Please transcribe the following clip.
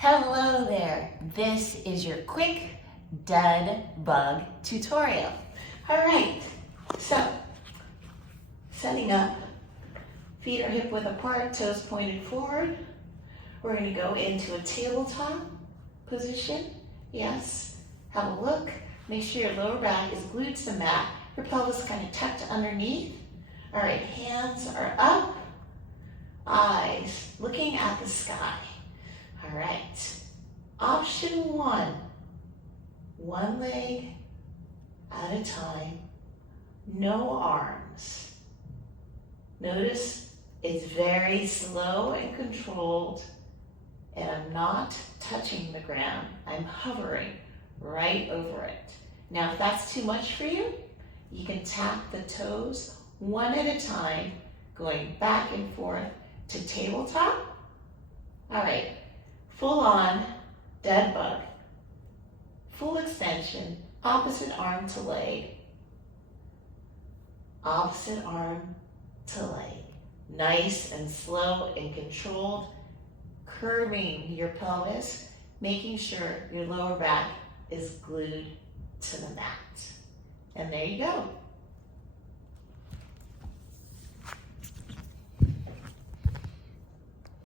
Hello there. This is your quick Deadbug tutorial. All right, so setting up, feet are hip width apart, toes pointed forward. We're going to go into a tabletop position. Yes, have a look. Make sure your lower back is glued to the mat. Your pelvis kind of tucked underneath. All right, hands are up, eyes looking at the sky. All right, option one leg at a time, no arms. Notice it's very slow and controlled, and I'm not touching the ground. I'm hovering right over it. Now, if that's too much for you, you can tap the toes one at a time, going back and forth to tabletop. All right. Full on dead bug, full extension, opposite arm to leg, opposite arm to leg. Nice and slow and controlled, curving your pelvis, making sure your lower back is glued to the mat. And there you go.